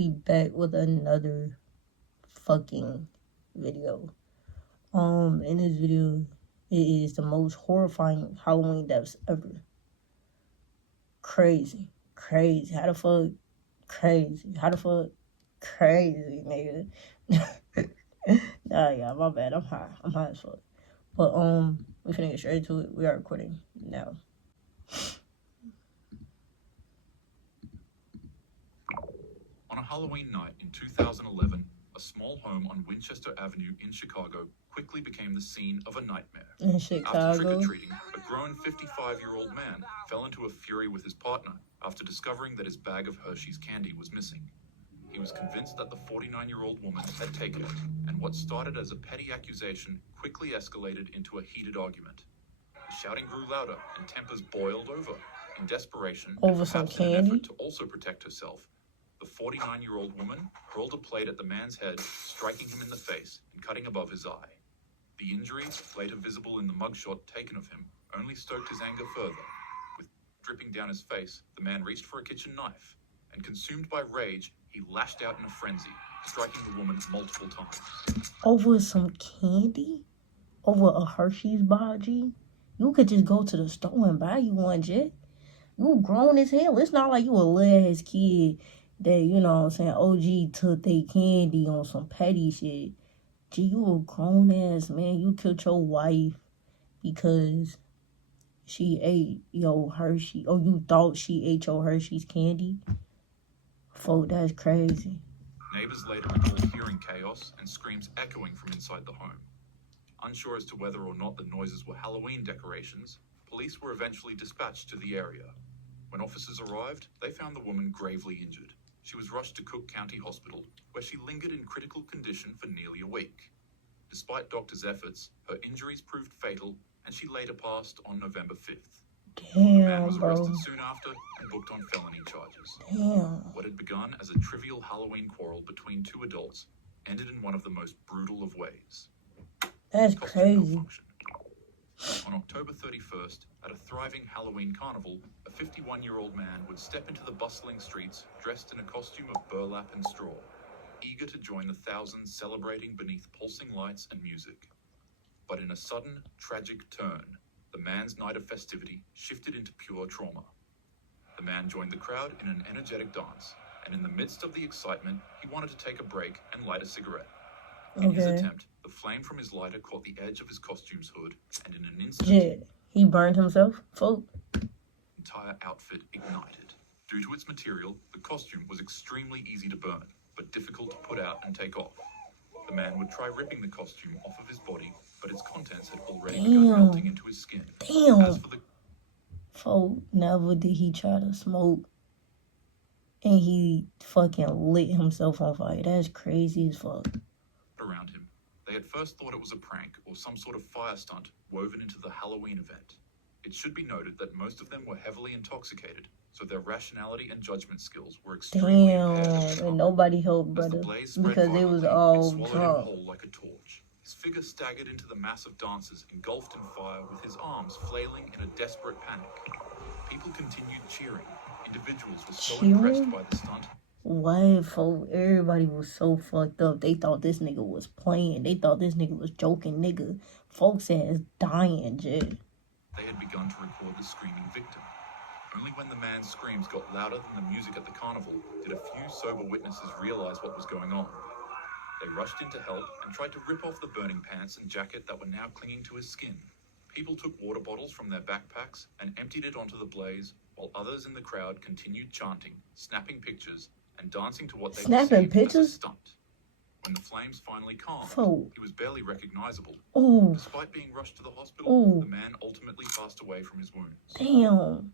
We back with another fucking video. In this video, it is the most horrifying Halloween deaths ever. Crazy. How the fuck? Crazy, nigga. Yeah, my bad. I'm high as fuck. But we finna get straight to it. We are recording now. On a Halloween night in 2011, a small home on Winchester Avenue in Chicago quickly became the scene of a nightmare. In Chicago. After trick-or-treating, a grown 55-year-old man fell into a fury with his partner after discovering that his bag of Hershey's candy was missing. He was convinced that the 49-year-old woman had taken it, and what started as a petty accusation quickly escalated into a heated argument. The shouting grew louder and tempers boiled over. In desperation, over some perhaps in an candy, effort to also protect herself, the 49-year-old woman hurled a plate at the man's head, striking him in the face and cutting above his eye. The injury, later visible in the mugshot taken of him, only stoked his anger further. With dripping down his face, the man reached for a kitchen knife, and consumed by rage, he lashed out in a frenzy, striking the woman multiple times. Over some candy? Over a Hershey's bar, G? You could just go to the store and buy you one, J. You grown as hell. It's not like you a little ass kid that, you know what I'm saying, OG took they candy on some petty shit. Gee, you a grown ass man. You killed your wife because she ate your Hershey. Oh, you thought she ate your Hershey's candy? Folk, that's crazy. Neighbors later recalled hearing chaos and screams echoing from inside the home. Unsure as to whether or not the noises were Halloween decorations, police were eventually dispatched to the area. When officers arrived, they found the woman gravely injured. She was rushed to Cook County Hospital, where she lingered in critical condition for nearly a week. Despite doctors' efforts, her injuries proved fatal, and she later passed on November 5th. The man was arrested soon after and booked on felony charges. Damn. What had begun as a trivial Halloween quarrel between two adults ended in one of the most brutal of ways. That's Costume crazy. malfunction. On October 31st, at a thriving Halloween carnival, a 51-year-old man would step into the bustling streets dressed in a costume of burlap and straw, eager to join the thousands celebrating beneath pulsing lights and music. But in a sudden, tragic turn, the man's night of festivity shifted into pure trauma. The man joined the crowd in an energetic dance, and in the midst of the excitement, he wanted to take a break and light a cigarette. In his attempt, the flame from his lighter caught the edge of his costume's hood, and in an instant, he burned himself. Folk. The entire outfit ignited. Due to its material, the costume was extremely easy to burn, but difficult to put out and take off. The man would try ripping the costume off of his body, but its contents had already begun melting into his skin. As for the folk, never did he try to smoke, and he fucking lit himself on fire. That's crazy as fuck. Around him, they at first thought it was a prank or some sort of fire stunt woven into the Halloween event. It should be noted that most of them were heavily intoxicated, so their rationality and judgment skills were extremely impaired. And nobody helped, brother, because they was all drunk. Him whole like a torch. His figure staggered into the mass of dancers engulfed in fire, with his arms flailing in a desperate panic. People continued cheering. Individuals were so impressed by the stunt. Why, folks? Everybody was so fucked up. They thought this nigga was playing. They thought this nigga was joking, nigga. Folks ass dying, Jay. They had begun to record the screaming victim. Only when the man's screams got louder than the music at the carnival did a few sober witnesses realize what was going on. They rushed in to help and tried to rip off the burning pants and jacket that were now clinging to his skin. People took water bottles from their backpacks and emptied it onto the blaze, while others in the crowd continued chanting, snapping pictures, and dancing to what they perceived as a stunt. When the flames finally calmed, he was barely recognizable. Despite being rushed to the hospital, the man ultimately passed away from his wounds. Damn.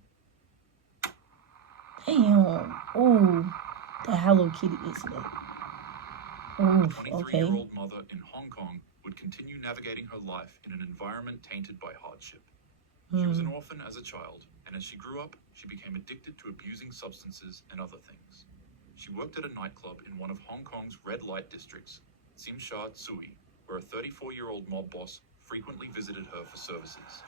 The Hello Kitty incident. A 23-year-old mother in Hong Kong would continue navigating her life in an environment tainted by hardship. She was an orphan as a child, and as she grew up, she became addicted to abusing substances and other things. She worked at a nightclub in one of Hong Kong's red light districts, Tsim Sha Tsui, where a 34-year-old mob boss frequently visited her for services.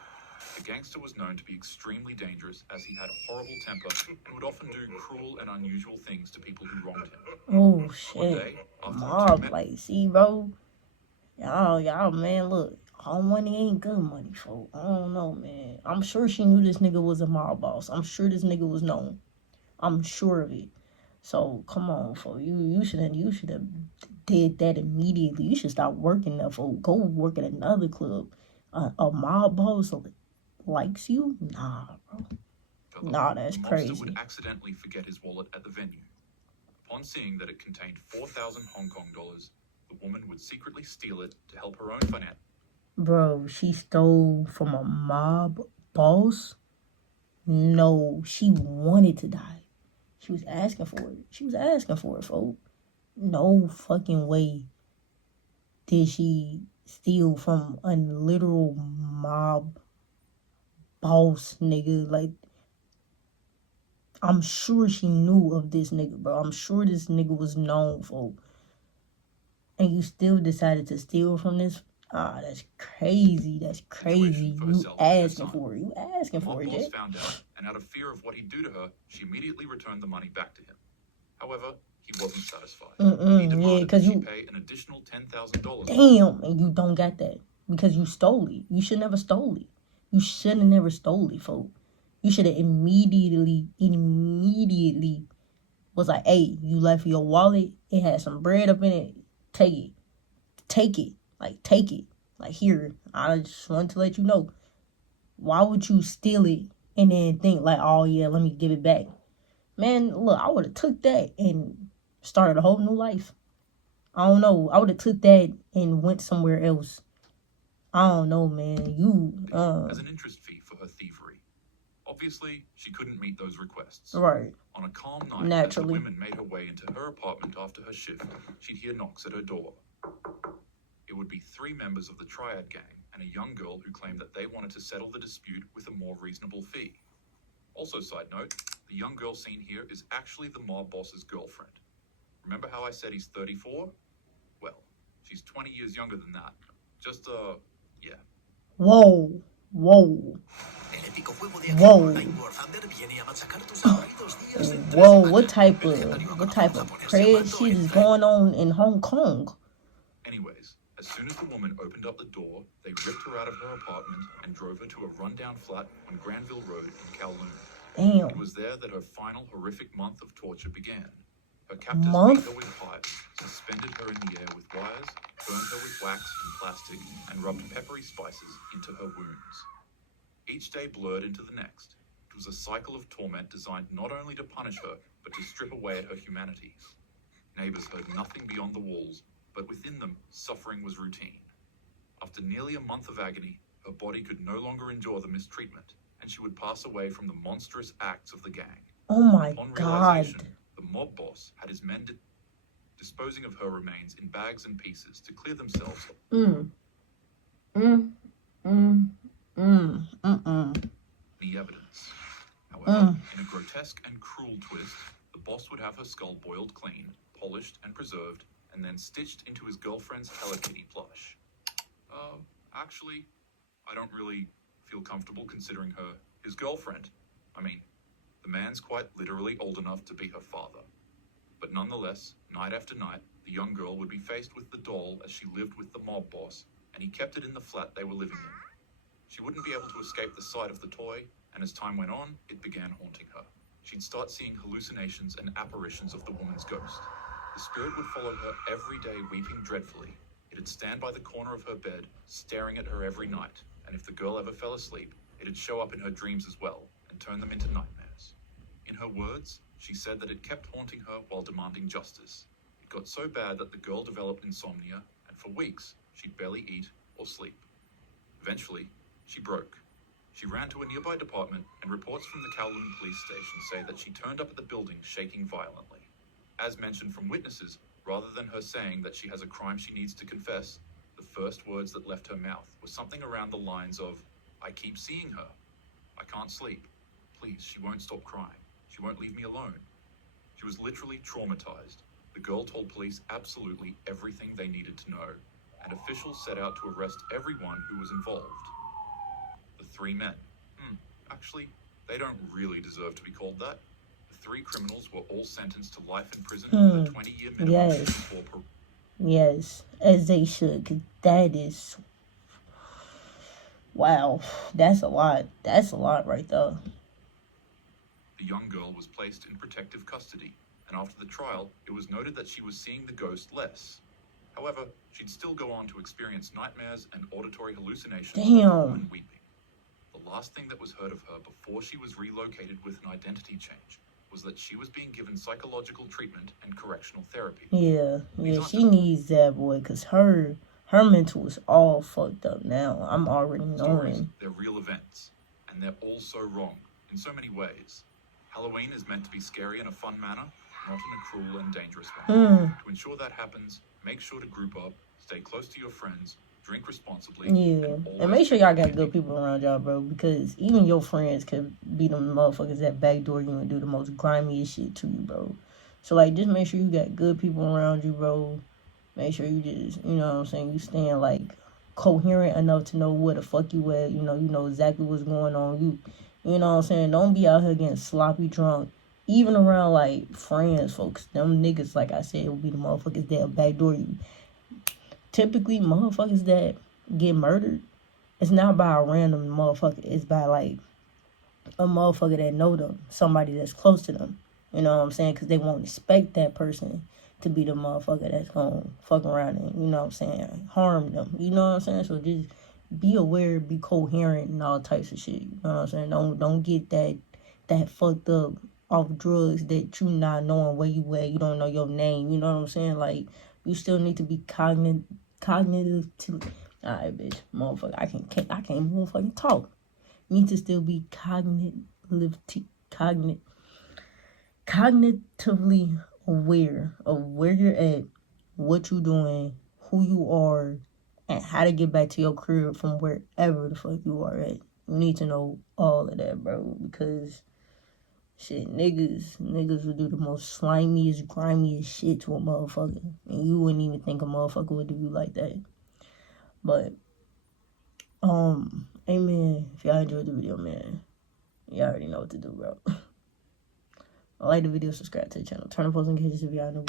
The gangster was known to be extremely dangerous as he had a horrible temper and would often do cruel and unusual things to people who wronged him. Oh One shit. day, after the two Mob, met, like, see, bro. Y'all, man, look. All money ain't good money, folks. I don't know, man. I'm sure she knew this nigga was a mob boss. I'm sure this nigga was known. I'm sure of it. So come on, folks. You should have did that immediately. You should stop working there, folks. Go work at another club. A mob boss likes you? Nah, bro. Nah, that's the mobster crazy. would accidentally forget his wallet at the venue. Upon seeing that it contained 4,000 Hong Kong dollars, the woman would secretly steal it to help her own finance. Bro, she stole from a mob boss? No, she wanted to die. She was asking for it. She was asking for it, folks. No fucking way did she steal from a literal mob boss nigga. Like, I'm sure she knew of this nigga, bro. I'm sure this nigga was known, folks. And you still decided to steal from this? Ah, that's crazy. That's crazy. You asking for it. You asking for it, Jay. Found out, and out of fear of what he'd do to her, she immediately returned the money back to him. However, he wasn't satisfied. He demanded that she pay an additional $10,000. Damn, and you don't got that because you stole it. You should never stole it. You should have never stole it, folks. You should have immediately was like, hey, you left your wallet. It had some bread up in it. Take it. Take it. Like, take it. Like, here. I just want to let you know. Why would you steal it and then think like, oh, yeah, let me give it back? Man, look, I would have took that and started a whole new life. I don't know. I would have took that and went somewhere else. I don't know, man. As an interest fee for her thievery. Obviously, she couldn't meet those requests. Right. On a calm night, as the woman made her way into her apartment after her shift, she'd hear knocks at her door. It would be 3 members of the Triad gang and a young girl who claimed that they wanted to settle the dispute with a more reasonable fee. Also, side note, the young girl seen here is actually the mob boss's girlfriend. Remember how I said he's 34? Well, she's 20 years younger than that. Just, yeah. Whoa. Whoa. Whoa, what type of crazy shit is going on in Hong Kong? Anyways, as soon as the woman opened up the door, they ripped her out of her apartment and drove her to a rundown flat on Granville Road in Kowloon. Damn. It was there that her final horrific month of torture began. Her captors beat her with pipes, suspended her in the air with wires, burned her with wax and plastic, and rubbed peppery spices into her wounds. Each day blurred into the next. It was a cycle of torment designed not only to punish her, but to strip away at her humanity. Neighbors heard nothing beyond the walls, but within them, suffering was routine. After nearly a month of agony, her body could no longer endure the mistreatment, and she would pass away from the monstrous acts of the gang. Oh my Upon God. realization, the mob boss had his men disposing of her remains in bags and pieces to clear themselves. The evidence. However, in a grotesque and cruel twist, the boss would have her skull boiled clean, polished and preserved, and then stitched into his girlfriend's Hello Kitty plush. Actually, I don't really feel comfortable considering her his girlfriend. I mean, the man's quite literally old enough to be her father. But nonetheless, night after night, the young girl would be faced with the doll as she lived with the mob boss, and he kept it in the flat they were living in. She wouldn't be able to escape the sight of the toy, and as time went on, it began haunting her. She'd start seeing hallucinations and apparitions of the woman's ghost. The spirit would follow her every day, weeping dreadfully. It'd stand by the corner of her bed, staring at her every night, and if the girl ever fell asleep, it'd show up in her dreams as well, and turn them into nightmares. In her words, she said that it kept haunting her while demanding justice. It got so bad that the girl developed insomnia, and for weeks, she'd barely eat or sleep. Eventually, she broke. She ran to a nearby department, and reports from the Kowloon police station say that she turned up at the building shaking violently. As mentioned from witnesses, rather than her saying that she has a crime she needs to confess, the first words that left her mouth were something around the lines of, "I keep seeing her. I can't sleep. Please, she won't stop crying. She won't leave me alone." She was literally traumatized. The girl told police absolutely everything they needed to know, and officials set out to arrest everyone who was involved. The 3 men. Actually, they don't really deserve to be called that. The 3 criminals were all sentenced to life in prison with a 20-year minimum Yes. before parole. Yes, as they should, because that is, wow, that's a lot. That's a lot right there. The young girl was placed in protective custody, and after the trial, it was noted that she was seeing the ghost less. However, she'd still go on to experience nightmares and auditory hallucinations of the woman weeping. The last thing that was heard of her before she was relocated with an identity change was that she was being given psychological treatment and correctional therapy. Yeah, she needs that, boy, because her mental is all fucked up now. I'm already knowing. They're real events, and they're all so wrong in so many ways. Halloween is meant to be scary in a fun manner, not in a cruel and dangerous one. To ensure that happens, make sure to group up, stay close to your friends, drink responsibly. Yeah, and make sure y'all got good people around y'all, bro, because even your friends could be them motherfuckers that backdoor you and do the most grimiest shit to you, bro. So, like, just make sure you got good people around you, bro. Make sure you just, you know what I'm saying, you staying, like, coherent enough to know where the fuck you at. You know exactly what's going on. You know what I'm saying? Don't be out here getting sloppy drunk. Even around, like, friends, folks. Them niggas, like I said, will be the motherfuckers that backdoor you. Typically, motherfuckers that get murdered, it's not by a random motherfucker. It's by, like, a motherfucker that know them. Somebody that's close to them. You know what I'm saying? Because they won't expect that person to be the motherfucker that's gonna fuck around and, you know what I'm saying, harm them. You know what I'm saying? So just be aware, be coherent and all types of shit. You know what I'm saying? Don't get that fucked up off drugs that you not knowing where you at. You don't know your name. You know what I'm saying? Like, you still need to be cognitive to... Alright, bitch. Motherfucker. I can't motherfucking talk. You need to still be cognitively aware of where you're at, what you're doing, who you are, and how to get back to your crib from wherever the fuck you are at. You need to know all of that, bro, because shit, niggas will do the most slimiest, grimiest shit to a motherfucker, and you wouldn't even think a motherfucker would do you like that. But amen. If y'all enjoyed the video, man, you already know what to do, bro. Like the video, subscribe to the channel, turn on post notifications if y'all new.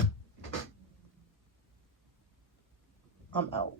I'm out.